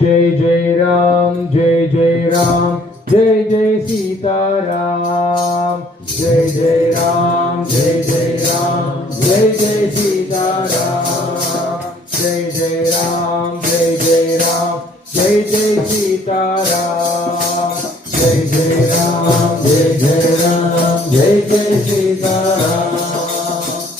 जय जय राम जय जय राम जय जय सीताराम जय जय राम जय जय राम जय जय सीताराम जय जय राम जय जय राम जय जय सीताराम जय जय राम जय जय राम जय जय सीताराम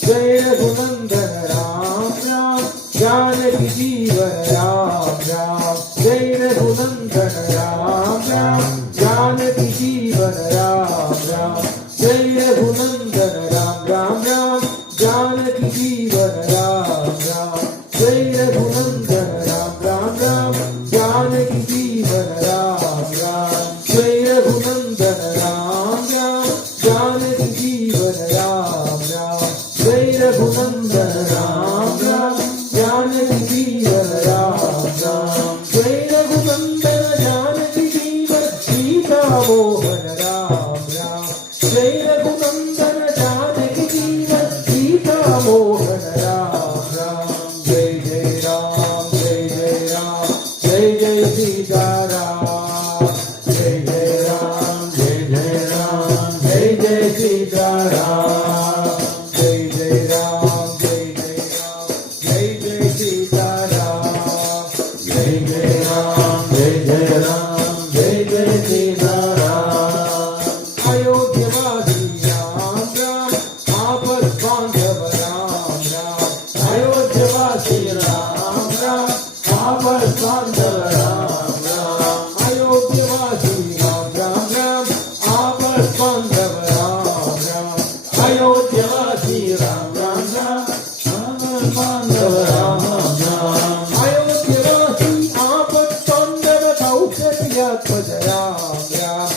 जय रघुनंदन राम राम जानकी जीवन राम राम जय रघुनंदन राम राम जानकी जीवन राम राम जय रघुनंदन राम राम राम जानकी जीवन राम राम जय रघुनंदन राम राम राम जानकी जीवन राम राम जय रघुनंदन राम राम जानकी जीवन राम राम जय रघुनंदन राम राम जानकी जीवन राम राम जय रघुनंदन जानकी जीवन सीता मोहन राम राम जय रघुनंदन जानकी जीवन सीता मोहन राम राम जय जय राम जय जय राम जय जय सीता राम जय जय राम जय जय राम जय जय सीता राम जय जय राम जय जय राम जय जय सीता राम जय जय राम जय जय राम जय जय सीता राम अयोध्यवासी राम राम आपद बांधव राम राम अयोध्यवासी राम राम आपद बांधव राम राम अयोध्यवासी राम राम राम आपद बांधव राम राम अयोध्यवासी राम राम राम आपद बांधव राम राम अयोध्यवासी आपद बांधव कौशल्यात्मज राम राम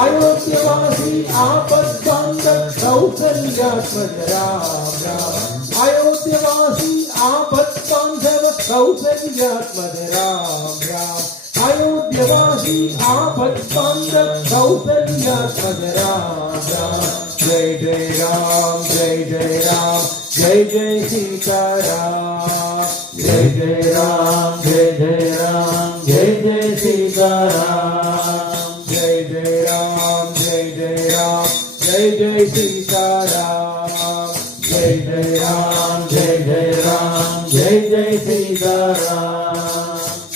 अयोध्यवासी आपद बांधव कौशल्यात्मज राम राम अयोध्यवासी आपद बांधव कौशल्यात्मज राम राम अयोध्यवासी आपद बांधव कौशल्यात्मज राम राम जय जय राम जय जय राम जय जय सीताराम जय जय राम जय जय राम जय जय सीताराम जय जय राम जय जय राम जय जय सीताराम जय जय राम जय जय राम जय जय सीताराम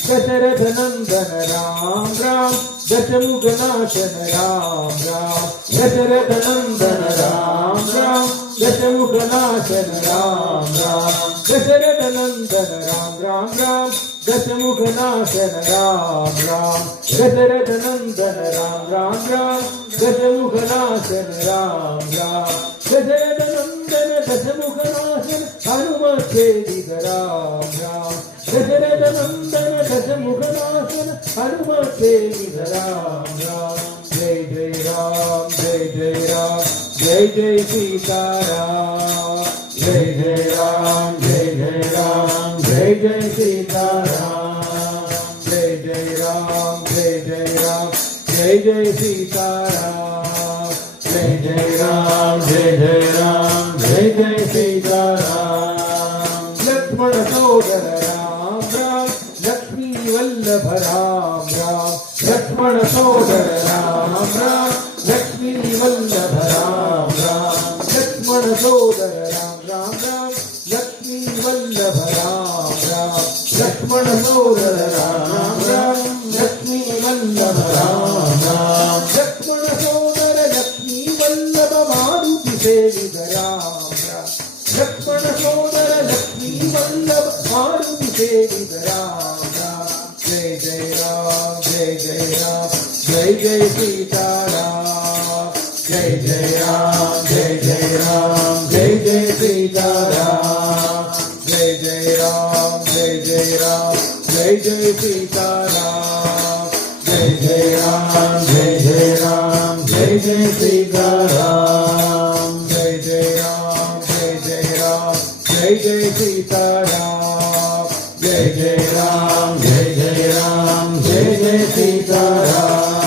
दशरथ नंदन राम राम दशमुख नाशन राम राम दशरथ नंदन राम राम दशमुख नाशन राम राम दशरथ नंदन राम राम राम दशमुख नाशन राम राम दशरथ नंदन राम राम राम दशमुख नाशन राम राम दशरथ नंदन दशमुख नाशन हनुमत खेदित राम राम दशरथ नंदन दशमुख नाशन हनुमत खेदित राम राम जय जय राम जय जय राम जय जय सीताराम जय जय राम जय जय राम जय जय सीताराम जय जय राम जय जय राम जय जय सीताराम जय जय राम जय जय राम जय जय सीताराम लक्ष्मण सोदर राम राम लक्ष्मी वल्लभ राम राम लक्ष्मण सोदर राम राम लक्ष्मी वल्लभ राम राम लक्ष्मण सोदर राम राम राम लक्ष्मी वल्लभ राम राम लक्ष्मण सोदर राम राम लक्ष्मी वल्लभ राम राम लक्ष्मण सोदर लक्ष्मी वल्लभ मारुति सेवित राम राम लक्ष्मण सोदर लक्ष्मी वल्लभ मारुति सेवित राम राम जय जय राम जय जय राम जय जय सीताराम जय जय राम जय जय राम जय जय सीताराम जय जय राम जय जय राम जय जय सीताराम जय जय राम जय जय राम जय जय सीताराम जय जय राम जय जय राम जय जय सीताराम जय जय राम जय जय राम जय जय सीताराम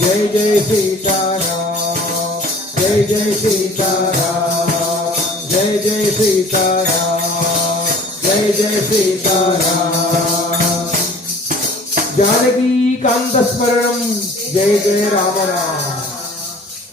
जय जय सीताराम जय जय सीताराम जय जय सीताराम जय जय सीताराम जानकी कांत स्मरणम जय जय राम राम